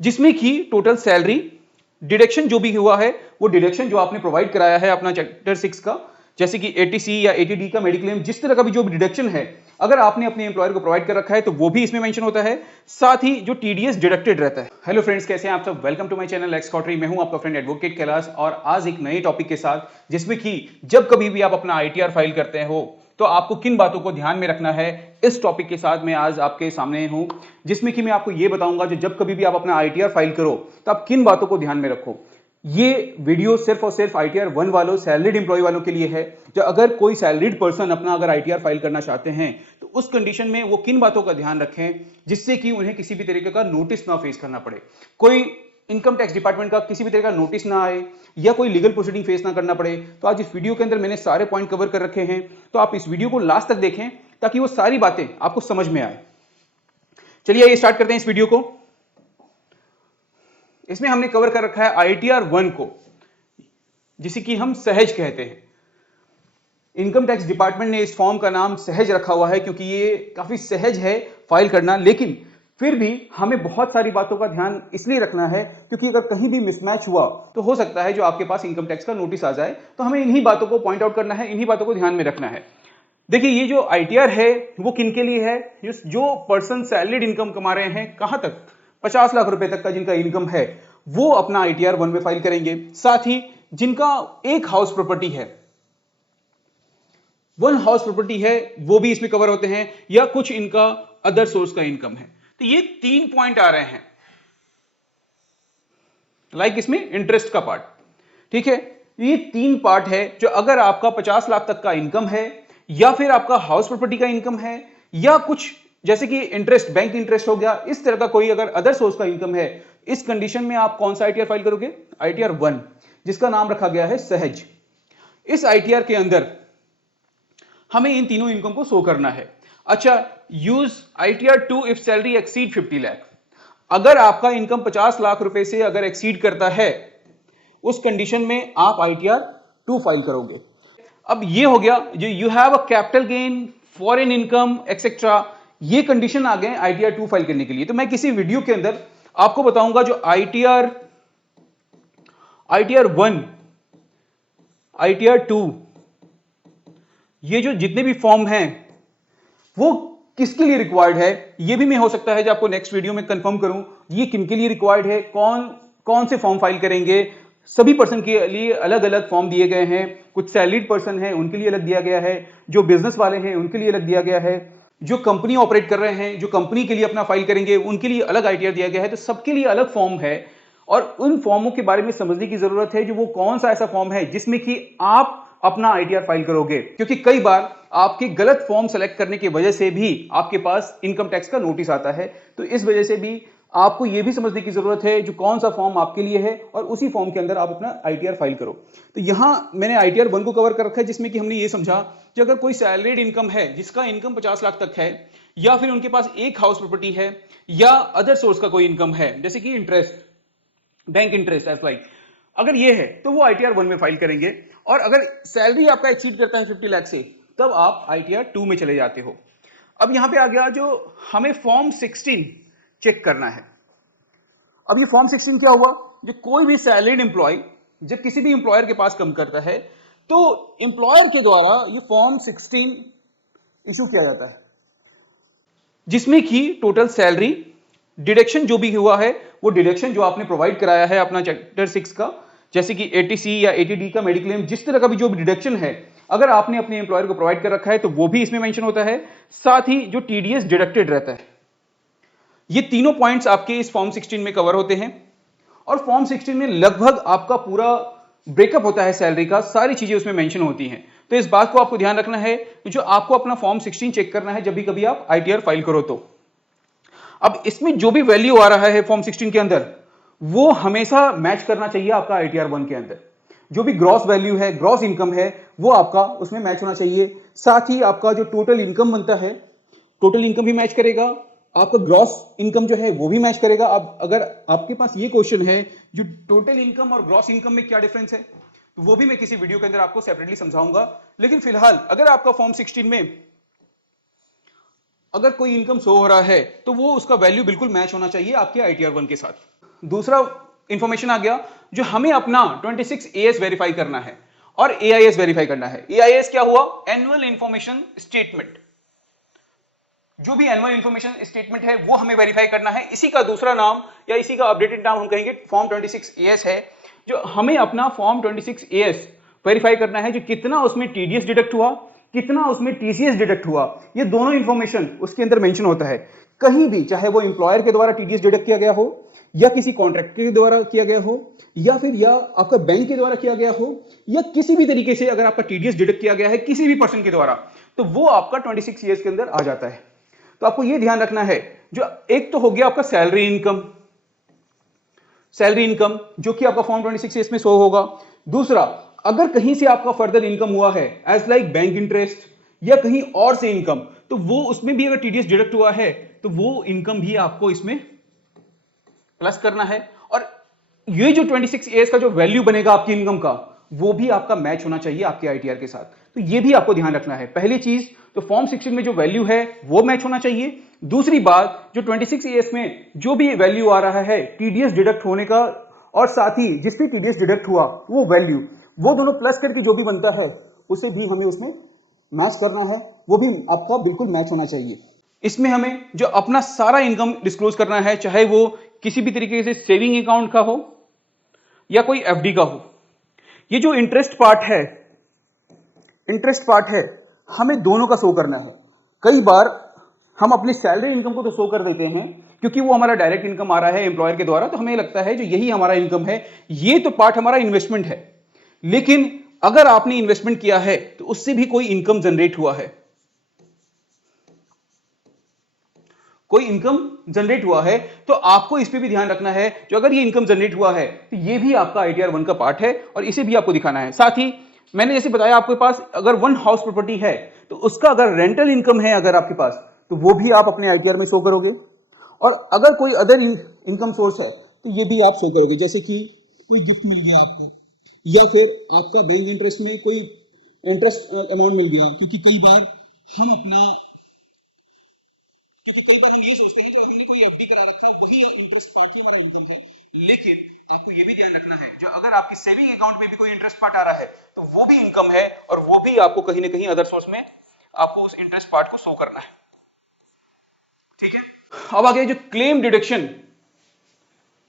जिसमें कि total salary deduction जो भी हुआ है वो डिडक्शन जो आपने प्रोवाइड कराया है अपना चैप्टर 6 का, जैसे कि 80C या 80D का मेडिक्लेम, जिस तरह का भी जो डिडक्शन है अगर आपने अपने एम्प्लॉयर को प्रोवाइड कर रखा है तो वो भी इसमें मेंशन होता है, साथ ही जो टीडीएस डिडक्टेड रहता है। हेलो फ्रेंड्स, कैसे हैं आप सब? वेलकम टू माय चैनल एक्स कॉटरी। मैं हूं आपका फ्रेंड एडवोकेट कैलाश और आज एक नए टॉपिक के साथ, जिसमें कि जब कभी भी आप अपना आईटीआर फाइल करते हो तो आपको किन बातों को ध्यान में रखना है, इस टॉपिक के साथ मैं आज आपके सामने हूं, जिसमें कि मैं आपको यह बताऊंगा जो जब कभी भी आप अपना आईटीआर फाइल करो तो आप किन बातों को ध्यान में रखो। ये वीडियो सिर्फ और सिर्फ आईटीआर 1 वालों, सैलरीड एम्प्लॉय वालों के लिए है। जो अगर कोई सैलरीड पर्सन अपना अगर आईटीआर फाइल करना चाहते हैं तो उस कंडीशन में वो किन बातों का ध्यान रखें जिससे कि उन्हें किसी भी तरीके का नोटिस ना फेस करना पड़े, कोई इनकम टैक्स डिपार्टमेंट का किसी भी तरह का नोटिस ना आए या कोई लीगल प्रोसीडिंग फेस ना करना पड़े। तो आज इस वीडियो के अंदर मैंने सारे पॉइंट कवर कर रखे हैं, तो आप इस वीडियो को लास्ट तक देखें ताकि वो सारी बातें आपको समझ में आए। चलिए ये स्टार्ट करते हैं इस वीडियो को। इसमें हमने कवर कर रखा है आईटीआर 1 को, जिसे कि हम सहज कहते हैं। इनकम टैक्स डिपार्टमेंट ने इस फॉर्म का नाम सहज रखा हुआ है क्योंकि ये काफी सहज है फाइल करना, लेकिन फिर भी हमें बहुत सारी बातों का ध्यान इसलिए रखना है क्योंकि अगर कहीं भी मिसमैच हुआ तो हो सकता है जो आपके पास इनकम टैक्स का नोटिस आ जाए। तो हमें इन्हीं बातों को पॉइंट आउट करना है, इन्हीं बातों को ध्यान में रखना है। देखिए, ये जो आईटीआर है वो किन के लिए है? जो पर्सन सैलरीड इनकम कमा रहे हैं, कहां तक 50 लाख रुपए तक का जिनका इनकम है वो अपना आईटीआर 1 में फाइल करेंगे। साथ ही जिनका एक हाउस प्रॉपर्टी है, 1 हाउस प्रॉपर्टी है, वो भी इसमें कवर होते हैं, या कुछ इनका अदर सोर्स का इनकम है। तो ये 3 पॉइंट आ रहे हैं, लाइक इसमें इंटरेस्ट का पार्ट। ठीक है, ये 3 पार्ट है जो अगर आपका 50 लाख तक का इनकम है या फिर आपका हाउस प्रॉपर्टी का इनकम है या कुछ जैसे कि इंटरेस्ट, बैंक इंटरेस्ट हो गया, इस तरह का कोई अगर अदर सोर्स का इनकम है, इस कंडीशन में आप कौन सा आईटीआर फाइल करोगे? आईटीआर 1, जिसका नाम रखा गया है सहज। इस आईटीआर के अंदर हमें इन तीनों इनकम को शो करना है। अच्छा, use ITR 2 if salary exceed 50 lakh. अगर आपका इनकम 50 लाख रुपए से अगर एक्सीड करता है, उस कंडीशन में आप आईटीआर 2 फाइल करोगे। अब ये हो गया जो you have a capital gain, foreign income etcetera, ये कंडीशन आ गए आईटीआर 2 फाइल करने के लिए। तो मैं किसी वीडियो के अंदर आपको बताऊंगा जो आईटीआर 1, आईटीआर 2, ये जो जितने भी फॉर्म हैं वो किसके लिए रिक्वायर्ड है, ये भी मैं हो सकता है जो आपको नेक्स्ट वीडियो में कंफर्म करूं ये किनके लिए रिक्वायर्ड है, कौन कौन से फॉर्म फाइल करेंगे। सभी पर्सन के लिए अलग अलग फॉर्म दिए गए हैं। कुछ सैलरीड पर्सन है उनके लिए अलग दिया गया है, जो बिजनेस वाले हैं उनके लिए अलग दिया गया है, जो कंपनी ऑपरेट कर रहे हैं, जो कंपनी के लिए अपना फाइल करेंगे उनके लिए अलग आईटीआर दिया गया है। तो सबके लिए अलग फॉर्म है और उन फॉर्मों के बारे में समझने की जरूरत है जो वो कौन सा ऐसा फॉर्म है जिसमें कि आप अपना आईटीआर फाइल करोगे। क्योंकि कई बार आपके गलत फॉर्म सेलेक्ट करने की वजह से भी आपके पास इनकम टैक्स का नोटिस आता है। तो इस वजह से भी आपको यह भी समझने की जरूरत है जो कौन सा फॉर्म आपके लिए है और उसी फॉर्म के अंदर आप अपना आईटीआर फाइल करो। तो यहां मैंने आईटीआर 1 को कवर कर रखा है, जिसमें कि हमने ये समझा कि अगर कोई सैलरीड इनकम है जिसका इनकम 50 लाख तक है, या फिर उनके पास एक हाउस प्रॉपर्टी है या अदर सोर्स का कोई इनकम है जैसे कि interest, bank interest as like, अगर ये है तो वो आईटीआर 1 में फाइल करेंगे। और अगर सैलरी आपका एक्सीड करता है 50 लाख से, तब आप आईटीआर 2 में चले जाते हो। अब यहां पे आ गया जो हमें फॉर्म 16 चेक करना है। अब ये फॉर्म 16 क्या हुआ? जो कोई भी सैलरीड एम्प्लॉय जब किसी भी एम्प्लॉयर के पास कम करता है तो एम्प्लॉयर के द्वारा ये फॉर्म 16 इशू किया जाता है, जिसमें कि टोटल सैलरी डिडक्शन जो भी हुआ है वो डिडक्शन जो आपने प्रोवाइड कराया है अपना चैप्टर 6 का, जैसे कि 80C या 80D का मेडिक्लेम, जिस तरह का भी जो डिडक्शन है अगर आपने अपने एम्प्लॉयर को प्रोवाइड कर रखा है तो वो भी इसमें मेंशन होता है। साथ ही जो टीडीएस डिडक्टेड रहता है, ये तीनों पॉइंट्स आपके इस फॉर्म 16 में कवर होते हैं। और फॉर्म 16 में लगभग आपका पूरा ब्रेकअप होता है सैलरी का, सारी चीजें उसमें मेंशन होती हैं। तो इस बात को आपको ध्यान रखना है जो आपको अपना फॉर्म 16 चेक करना है जब भी कभी आप आईटीआर फाइल करो तो। अब इसमें जो भी वैल्यू आ रहा है फॉर्म 16 के अंदर वो हमेशा मैच करना चाहिए आपका आईटीआर 1 के अंदर। जो भी ग्रॉस वैल्यू है, ग्रॉस इनकम है, वो आपका उसमें मैच होना चाहिए। साथ ही आपका जो टोटल इनकम बनता है, टोटल इनकम भी मैच करेगा, आपका ग्रॉस इनकम जो है वो भी मैच करेगा। अब अगर आपके पास ये क्वेश्चन है जो टोटल इनकम और ग्रॉस इनकम में क्या डिफरेंस है, तो वो भी मैं किसी वीडियो के अंदर आपको सेपरेटली समझाऊंगा। लेकिन फिलहाल अगर आपका फॉर्म 16 में अगर कोई इनकम शो हो रहा है तो वो उसका वैल्यू बिल्कुल मैच होना चाहिए आपके आईटीआर 1 के साथ। दूसरा इंफॉर्मेशन आ गया जो हमें अपना 26 एएस वेरीफाई करना है और एआईएस वेरीफाई करना है। एआईएस क्या हुआ? Annual information statement. जो भी एनुअल इंफॉर्मेशन स्टेटमेंट है वो हमें वेरीफाई करना है। इसी का दूसरा नाम या इसी का अपडेटेड नाम हम कहेंगे फॉर्म 26 एएस है, जो हमें अपना फॉर्म 26 एएस वेरीफाई करना है, जो कितना उसमें टीडीएस डिडक्ट हुआ, कितना उसमें टीसीएस डिडक्ट हुआ, ये दोनों इंफॉर्मेशन उसके अंदर मेंशन होता है। कहीं भी, चाहे वो एम्प्लॉयर के द्वारा टीडीएस डिडक्ट किया गया हो या किसी कॉन्ट्रैक्टर के द्वारा किया गया हो या फिर या आपका बैंक के द्वारा किया गया हो या किसी भी तरीके से अगर आपका टीडीएस डिडक्ट किया गया है किसी भी पर्सन के द्वारा, तो वो आपका 26 ईयर्स के अंदर आ जाता है। तो आपको ये ध्यान रखना है, जो एक तो हो गया आपका सैलरी इनकम जो कि आपका फॉर्म 26 ईयर्स में शो होगा। दूसरा, अगर कहीं से आपका फर्दर इनकम हुआ है एज लाइक बैंक इंटरेस्ट या कहीं और से इनकम, तो वो उसमें भी अगर टीडीएस डिडक्ट हुआ है तो वो इनकम भी आपको इसमें प्लस करना है। और ये जो 26 ईयर्स का जो वैल्यू बनेगा आपकी इनकम का, वो भी आपका मैच होना चाहिए आपके आईटीआर के साथ। तो ये भी आपको ध्यान रखना है। पहली चीज तो फॉर्म 16 में जो वैल्यू है वो मैच होना चाहिए। दूसरी बात, जो 26 ईयर्स में जो भी वैल्यू आ रहा है टीडीएस डिडक्ट होने का, और साथ ही जिस भी टीडीएस डिडक्ट हुआ वो वैल्यू, वो दोनों प्लस करके जो भी बनता है उसे भी हमें उसमें मैच करना है, वो भी आपका बिल्कुल मैच होना चाहिए। इसमें हमें जो अपना सारा इनकम डिस्क्लोज करना है, चाहे वो किसी भी तरीके से सेविंग अकाउंट का हो या कोई एफडी का हो। ये जो इंटरेस्ट पार्ट है हमें दोनों का शो करना है। कई बार हम अपनी सैलरी इनकम को तो शो कर देते हैं क्योंकि वो हमारा डायरेक्ट इनकम आ रहा है एम्प्लॉयर के द्वारा, तो हमें लगता है जो यही हमारा इनकम है, ये तो पार्ट हमारा इन्वेस्टमेंट है। लेकिन अगर आपने इन्वेस्टमेंट किया है तो उससे भी कोई इनकम जनरेट हुआ है, तो आपको इस पे भी ध्यान रखना है। जो अगर ये इनकम जनरेट हुआ है तो ये भी आपका आईटीआर 1 का पार्ट है और इसे भी आपको दिखाना है। साथ ही मैंने जैसे बताया, आपके पास अगर 1 हाउस प्रॉपर्टी है तो उसका अगर रेंटल इनकम है अगर आपके पास, तो वो भी आप अपने आईटीआर में शो करोगे। और अगर कोई अदर इनकम सोर्स है तो ये भी आप शो करोगे, जैसे कि कोई गिफ्ट मिल गया आपको या फिर आपका बैंक इंटरेस्ट में कोई इंटरेस्ट अमाउंट मिल गया। क्योंकि कई बार हम ये सोचते हैं जो हमने कोई एफडी करा रखा है वही इंटरेस्ट पार्ट ही हमारा इनकम है, लेकिन आपको ये भी ध्यान रखना है जो अगर आपकी सेविंग अकाउंट में भी कोई इंटरेस्ट पार्ट आ रहा है तो वो भी इनकम है और वो भी आपको कहीं ना कहीं अदर सोर्स में आपको उस इंटरेस्ट पार्ट को शो करना है। ठीक है, अब आगे जो क्लेम डिडक्शन,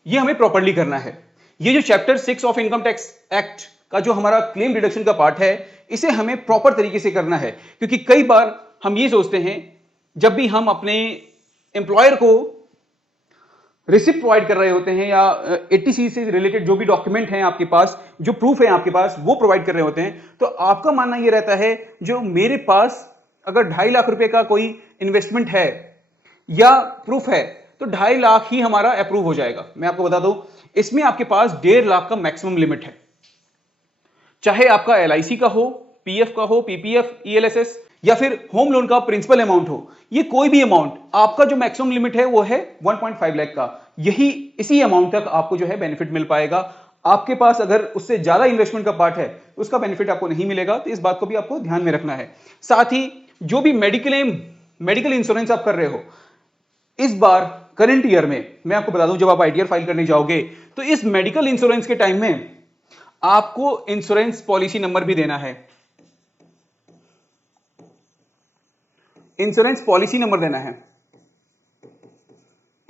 ये हमें प्रॉपर्ली करना है। ये जो chapter 6 of income tax act का जो हमारा क्लेम डिडक्शन का पार्ट है, इसे हमें प्रॉपर तरीके से करना है। क्योंकि कई बार हम ये सोचते हैं जब भी हम अपने एम्प्लॉयर को रिसिप्ट प्रोवाइड कर रहे होते हैं या 80C से रिलेटेड जो भी डॉक्यूमेंट हैं आपके पास, जो प्रूफ है आपके पास, वो प्रोवाइड कर रहे होते हैं, तो आपका मानना ये रहता है जो मेरे पास अगर 2.5 लाख रुपए का कोई इन्वेस्टमेंट है या प्रूफ है तो 2.5 लाख ही हमारा अप्रूव हो जाएगा। मैं आपको बता दूं, इसमें आपके पास 1.5 लाख का मैक्सिमम लिमिट है। चाहे आपका एलआईसी का हो, पीएफ का हो, पीपीएफ, ईएलएसएस या फिर होम लोन का प्रिंसिपल अमाउंट हो, ये कोई भी अमाउंट, आपका जो मैक्सिमम लिमिट है वो है 1.5 लाख का। यही इसी अमाउंट तक आपको जो है बेनिफिट मिल पाएगा। आपके पास अगर उससे ज्यादा इन्वेस्टमेंट का पार्ट है उसका बेनिफिट आपको नहीं मिलेगा, तो इस बात को भी आपको ध्यान में रखना है। साथ ही जो भी मेडिकल इंश्योरेंस आप कर रहे हो, इस बार करंट ईयर में मैं आपको बता दूं, जब आप आईटीआर फाइल करने जाओगे तो इस मेडिकल इंश्योरेंस के टाइम में आपको इंश्योरेंस पॉलिसी नंबर भी देना है, इंश्योरेंस पॉलिसी नंबर देना है।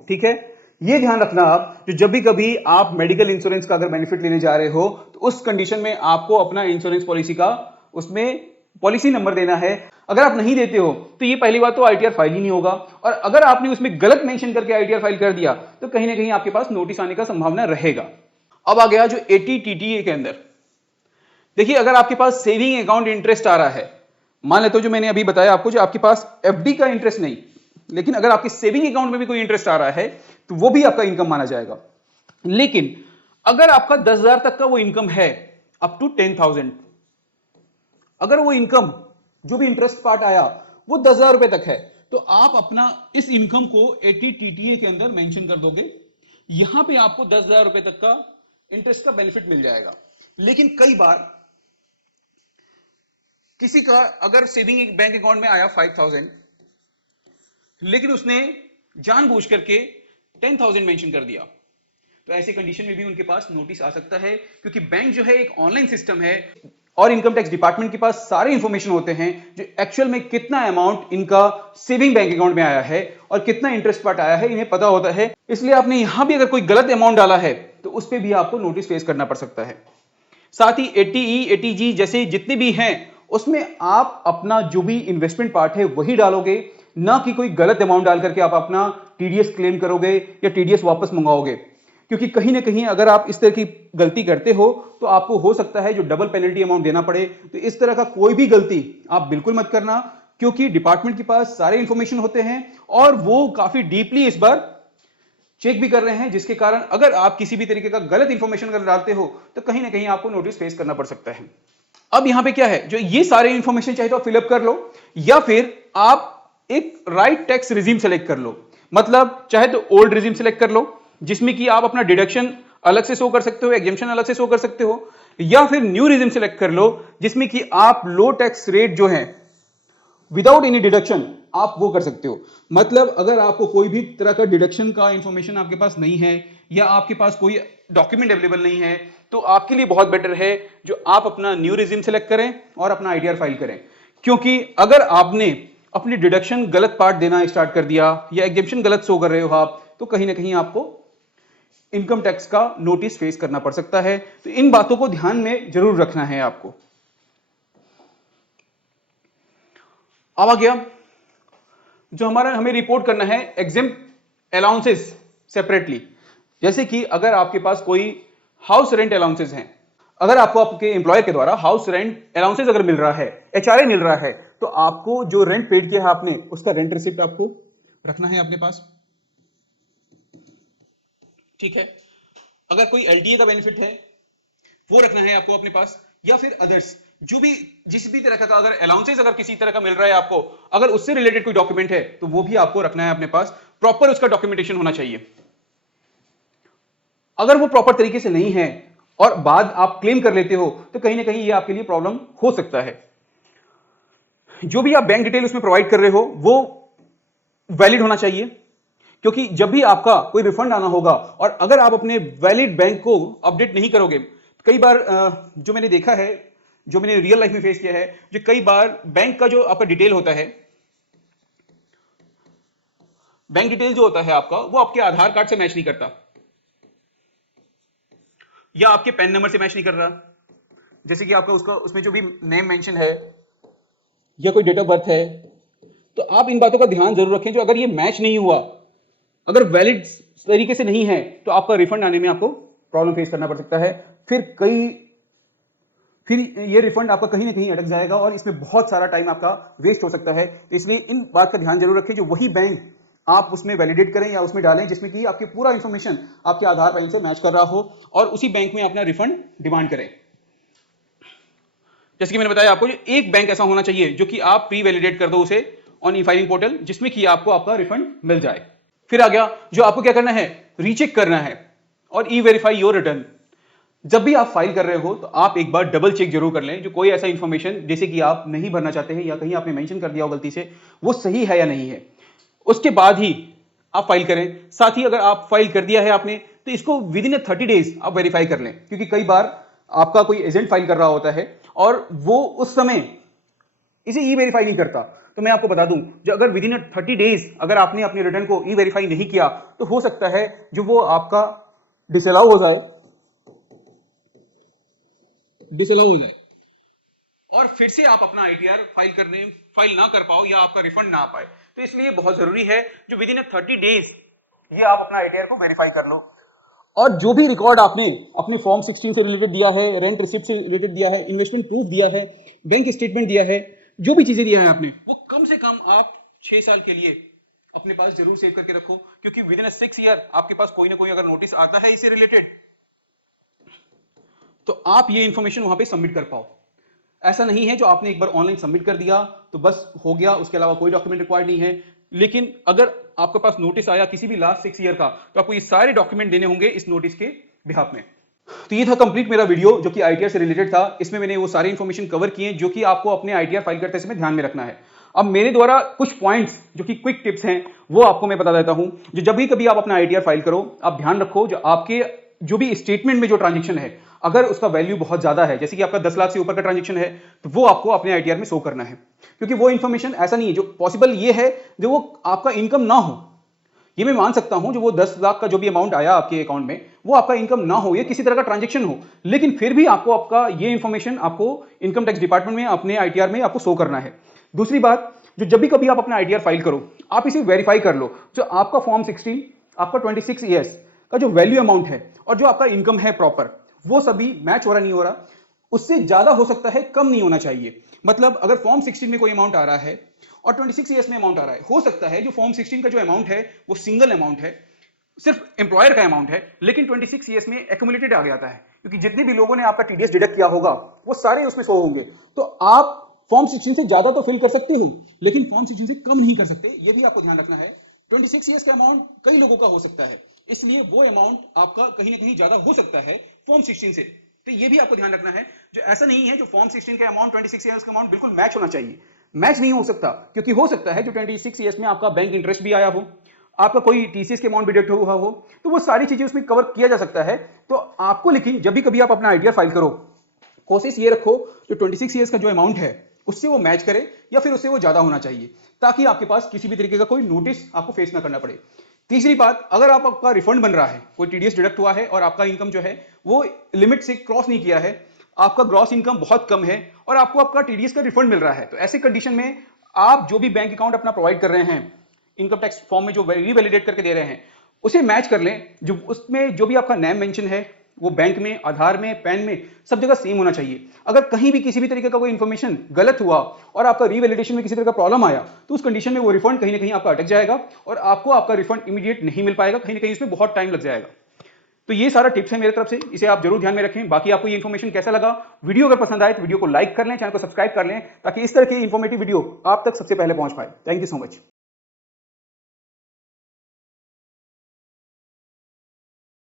ठीक है, ये ध्यान रखना आप, जो जब भी कभी आप मेडिकल इंश्योरेंस का अगर बेनिफिट लेने जा रहे हो तो उस कंडीशन में आपको अपना इंश्योरेंस पॉलिसी का उसमें पॉलिसी नंबर देना है। अगर आप नहीं देते हो तो ये पहली बात तो आईटीआर फाइल ही नहीं होगा, और अगर आपने उसमें गलत मेंशन करके आईटीआर फाइल कर दिया तो कहीं ना कहीं आपके पास नोटिस आने का संभावना रहेगा। अब आ गया जो 80 टीटीए के अंदर, देखिए अगर आपके पास सेविंग अकाउंट इंटरेस्ट आ रहा है, मान लेते हो जो मैंने अभी बताया आपको, जो आपके पास एफडी का इंटरेस्ट नहीं, लेकिन अगर आपके सेविंग अकाउंट में भी कोई इंटरेस्ट आ रहा है तो वो भी आपका इनकम माना जाएगा। लेकिन अगर आपका 10,000 तक का वो इनकम है, अप टू 10,000, अगर वो इनकम जो भी इंटरेस्ट पार्ट आया वो 10,000 रुपए तक है, तो आप अपना इस इनकम को 80 टीटीए के अंदर मेंशन कर दोगे। यहां पे आपको 10,000 रुपए तक का इंटरेस्ट का बेनिफिट मिल जाएगा। लेकिन कई बार किसी का अगर सेविंग बैंक अकाउंट में आया 5,000, लेकिन उसने जानबूझ करके 10,000 मेंशन कर दिया, तो ऐसे कंडीशन में भी उनके पास नोटिस आ सकता है, क्योंकि बैंक जो है एक ऑनलाइन सिस्टम है और इनकम टैक्स डिपार्टमेंट के पास सारे इंफॉर्मेशन होते हैं जो एक्चुअल में कितना अमाउंट इनका सेविंग बैंक अकाउंट में आया है और कितना इंटरेस्ट पार्ट आया है इन्हें पता होता है। इसलिए आपने यहां भी अगर कोई गलत अमाउंट डाला है तो उस पर भी आपको नोटिस फेस करना पड़ सकता है। साथ ही 80E 80G जैसे जितने भी हैं उसमें आप अपना जो भी इन्वेस्टमेंट पार्ट है वही डालोगे, ना कि कोई गलत अमाउंट डाल करके आप अपना टीडीएस क्लेम करोगे या टीडीएस वापस मंगाओगे, क्योंकि कहीं ना कहीं अगर आप इस तरह की गलती करते हो तो आपको हो सकता है जो डबल पेनल्टी अमाउंट देना पड़े। तो इस तरह का कोई भी गलती आप बिल्कुल मत करना, क्योंकि डिपार्टमेंट के पास सारे इंफॉर्मेशन होते हैं और वो काफी डीपली इस बार चेक भी कर रहे हैं, जिसके कारण अगर आप किसी भी तरीके का गलत इंफॉर्मेशन अगर डालते हो तो कहीं ना कहीं आपको नोटिस फेस करना पड़ सकता है। अब यहां पे क्या है, जो ये सारे इंफॉर्मेशन चाहे तो फिलअप कर लो या फिर आप एक राइट टैक्स रिजीम सेलेक्ट कर लो। मतलब चाहे तो ओल्ड रिजीम सेलेक्ट कर लो जिसमें कि आप अपना डिडक्शन अलग से शो कर सकते हो, एग्जेम्पशन अलग से शो कर सकते हो, या फिर न्यू रिजीम सेलेक्ट कर लो जिसमें कि आप लो टैक्स रेट जो है विदाउट एनी डिडक्शन आप वो कर सकते हो। मतलब अगर आपको कोई भी तरह का डिडक्शन का इंफॉर्मेशन आपके पास नहीं है या आपके पास कोई डॉक्यूमेंट अवेलेबल नहीं है तो आपके लिए बहुत बेटर है जो आप अपना न्यू रिजीम सेलेक्ट करें और अपना आईटीआर फाइल करें, क्योंकि अगर आपने अपनी डिडक्शन गलत पार्ट देना स्टार्ट कर दिया या एग्जेम्पशन गलत शो कर रहे हो आप तो कहीं ना कहीं आपको इनकम टैक्स का नोटिस फेस करना पड़ सकता है। तो इन बातों को ध्यान में जरूर रखना है आपको। अब आ गया जो हमें रिपोर्ट करना है एग्जेम्प्ट अलाउंसेस सेपरेटली। जैसे कि अगर आपके पास कोई हाउस रेंट अलाउंसेस हैं, अगर आपको आपके एम्प्लॉयर के द्वारा हाउस रेंट अलाउंसेस अगर मिल रहा है, एचआरए मिल रहा है, तो आपको जो रेंट पेड किया है आपने उसका रेंट रिसिप्ट आपको रखना है अपने पास। ठीक है, अगर कोई एलटीए का बेनिफिट है वो रखना है आपको अपने पास, या फिर अदर्स जो भी जिस भी तरह का अगर अलाउंसेस अगर किसी तरह का मिल रहा है आपको, अगर उससे रिलेटेड कोई डॉक्यूमेंट है तो वो भी आपको रखना है अपने पास। प्रॉपर उसका डॉक्यूमेंटेशन होना चाहिए। अगर वो प्रॉपर तरीके से नहीं है और बाद आप क्लेम कर लेते हो तो कहीं ना कहीं ये आपके लिए प्रॉब्लम हो सकता है। जो भी आप बैंक डिटेल उसमें प्रोवाइड कर रहे हो वो वैलिड होना चाहिए, क्योंकि जब भी आपका कोई रिफंड आना होगा और अगर आप अपने वैलिड बैंक को अपडेट नहीं करोगे, कई बार जो मैंने देखा है, जो मैंने रियल लाइफ में फेस किया है, जो कई बार बैंक का जो आपका डिटेल होता है, बैंक डिटेल जो होता है आपका वो आपके आधार कार्ड से मैच नहीं करता या आपके पैन नंबर से मैच नहीं कर रहा। जैसे कि आपका उसका उसमें जो भी नेम मेंशन है या कोई डेट ऑफ बर्थ है, तो आप इन बातों का ध्यान जरूर रखें। जो अगर ये मैच नहीं हुआ, अगर वैलिड तरीके से नहीं है, तो आपका रिफंड आने में आपको प्रॉब्लम फेस करना पड़ सकता है। फिर ये रिफंड आपका कहीं ना कहीं अटक जाएगा और इसमें बहुत सारा टाइम आपका वेस्ट हो सकता है। तो इसलिए इन बात का ध्यान जरूर रखें, जो वही बैंक आप उसमें वैलिडेट करें या उसमें डालें जिसमें कि आपकी पूरा इंफॉर्मेशन आपके आधार बैंक से मैच कर रहा हो, और उसी बैंक में अपना रिफंड डिमांड करें। जैसे कि मैंने बताया आपको, एक बैंक ऐसा होना चाहिए जो कि आप प्री वैलिडेट कर दो उसे ऑन ई फाइलिंग पोर्टल, जिसमें कि आपको आपका रिफंड मिल जाए। फिर आ गया जो आपको क्या करना है, रीचेक करना है और ई वेरीफाई योर रिटर्न। जब भी आप फाइल कर रहे हो तो आप एक बार डबल चेक जरूर कर लें, जो कोई ऐसा इंफॉर्मेशन जैसे कि आप नहीं भरना चाहते हैं या कहीं आपने मेंशन कर दिया हो गलती से, वो सही है या नहीं है, उसके बाद ही आप फाइल करें। साथ ही अगर आप फाइल कर दिया है आपने तो इसको विद इन 30 डेज आप वेरीफाई कर लें, क्योंकि कई बार आपका कोई एजेंट फाइल कर रहा होता है और वो उस समय इसे ई वेरीफाई नहीं करता। तो मैं आपको बता दूं, जो अगर विद इन 30 डेज अगर आपने अपने रिटर्न को ई वेरीफाई नहीं किया तो हो सकता है जो वो आपका डिसअलाउ हो जाए और फिर से आप अपना आईटीआर फाइल ना कर पाओ या आपका रिफंड ना आ पाए। तो इसलिए बहुत जरूरी है जो विद इन 30 डेज ये आप अपना आईटीआर को वेरीफाई कर लो। और जो भी रिकॉर्ड आपने अपने फॉर्म 16 से रिलेटेड दिया है, रेंट रिसिप्ट से रिलेटेड दिया है, इन्वेस्टमेंट प्रूफ दिया है, बैंक स्टेटमेंट दिया है, जो भी चीजें दिया है आपने, वो कम से कम आप 6 साल के लिए अपने पास जरूर सेव करके रखो, क्योंकि विद इन 6 ईयर आपके पास कोई ना कोई अगर नोटिस आता है इससे रिलेटेड तो आप ये इंफॉर्मेशन वहां पे सबमिट कर पाओ। ऐसा नहीं है जो आपने एक बार ऑनलाइन सबमिट कर दिया तो बस हो गया, उसके अलावा कोई डॉक्यूमेंट रिक्वायर्ड नहीं है। लेकिन अगर आपके पास नोटिस आया किसी भी लास्ट 6 ईयर का, तो आपको ये सारे डॉक्यूमेंट देने होंगे इस नोटिस के बिहाफ में। तो ये था कंप्लीट मेरा वीडियो जो कि आईटीआर से रिलेटेड था। इसमें मैंने वो सारी इंफॉर्मेशन कवर किए जो कि आपको अपने आईटीआर फाइल करते समय ध्यान में रखना है। अब मेरे द्वारा कुछ पॉइंट्स जो कि क्विक टिप्स हैं वो आपको मैं बता देता हूं। जो जब भी कभी आप अपना आईटीआर फाइल करो, आप ध्यान रखो जो आपके जो भी स्टेटमेंट में जो ट्रांजेक्शन है, अगर उसका वैल्यू बहुत ज्यादा है, जैसे कि आपका 10 लाख से ऊपर का ट्रांजेक्शन है, तो वो आपको अपने आईटीआर में शो करना है। क्योंकि वो इंफॉर्मेशन ऐसा नहीं है, जो पॉसिबल ये है जो वो आपका इनकम ना हो। ये मैं मान सकता हूं जो वो 10 लाख का जो भी अमाउंट आया आपके अकाउंट में, वो आपका इनकम ना हो, ये किसी तरह का ट्रांजेक्शन हो, लेकिन फिर भी आपको आपका ये इंफॉर्मेशन आपको इनकम टैक्स डिपार्टमेंट में अपने आईटीआर में आपको शो करना है। दूसरी बात, जो जब भी कभी आप अपना आईटीआर फाइल करो, आप इसे वेरीफाई कर लो, जो आपका फॉर्म 16, आपका 26 ईयर्स का जो वैल्यू अमाउंट है और जो आपका इनकम है प्रॉपर, वो सभी मैच हो रहा नहीं हो रहा, उससे ज्यादा हो सकता है, कम नहीं होना चाहिए। मतलब अगर फॉर्म 16 में कोई अमाउंट आ रहा है और 26 ईयर्स में अमाउंट आ रहा है, हो सकता है जो फॉर्म 16 का जो अमाउंट है वो सिंगल अमाउंट है, सिर्फ एम्प्लॉयर का अमाउंट है, लेकिन 26 ईयर्स में एक्यूमुलेटेड आ जाता है, क्योंकि जितने भी लोगों ने आपका टीडीएस डिडक्ट किया होगा वो सारे उसमें शो होंगे। तो आप फॉर्म 16 से ज्यादा तो फिल कर सकते हो, लेकिन फॉर्म 16 से कम नहीं कर सकते, ये भी आपको ध्यान रखना है। 26 ईयर्स का अमाउंट कई लोगों का हो सकता है, इसलिए वो अमाउंट आपका कहीं ना कहीं ज्यादा हो सकता है फॉर्म 16 से, तो ये भी आपको ध्यान रखना है। जो ऐसा नहीं है जो फॉर्म 16 का अमाउंट 26 ईयर्स का अमाउंट बिल्कुल मैच होना चाहिए, मैच नहीं हो सकता, क्योंकि हो सकता है जो 26 ईयर्स में आपका बैंक इंटरेस्ट भी आया हो, आपका कोई टीसीएस के अमाउंट भी डिडक्ट हुआ हो, तो वो सारी चीजें उसमें कवर किया जा सकता है। तो आपको लेकिन जब भी कभी आप अपना आईटीआर फाइल करो, कोशिश ये रखो जो 26 ईयर्स का जो अमाउंट है उससे वो मैच करे या फिर उससे वो ज्यादा होना चाहिए, ताकि आपके पास किसी भी तरीके का कोई नोटिस आपको फेस ना करना पड़े। तीसरी बात, अगर आपका रिफंड बन रहा है, कोई टीडीएस डिडक्ट हुआ है और आपका इनकम जो है वो लिमिट से क्रॉस नहीं किया है, आपका ग्रॉस इनकम बहुत कम है और आपको आपका टीडीएस का रिफंड मिल रहा है, तो ऐसी कंडीशन में आप जो भी बैंक अकाउंट अपना प्रोवाइड कर रहे हैं, इनकम टैक्स फॉर्म में जो रीवैलिडेट करके दे रहे हैं, उसे मैच कर लें। जो उसमें जो भी आपका नेम मेंशन है वो बैंक में, आधार में, पैन में, सब जगह सेम होना चाहिए। अगर कहीं भी किसी भी तरीके का कोई इंफॉर्मेशन गलत हुआ और आपका रीवैलिडेशन में किसी तरह का प्रॉब्लम आया, तो उस कंडीशन में वो रिफंड कहीं ना कहीं आपका अटक जाएगा और आपको आपका रिफंड इमीडिएट नहीं मिल पाएगा, कहीं ना कहीं इसमें बहुत टाइम लग जाएगा। तो ये सारा टिप्स है मेरी तरफ से, इसे आप जरूर ध्यान में रखें। बाकी आपको ये इन्फॉर्मेशन कैसा लगा, वीडियो अगर पसंद आए तो वीडियो को लाइक कर लें, चैनल को सब्सक्राइब कर लें, ताकि इस तरह की इंफॉर्मेटिव वीडियो आप तक सबसे पहले पहुंच पाए। Thank you so much.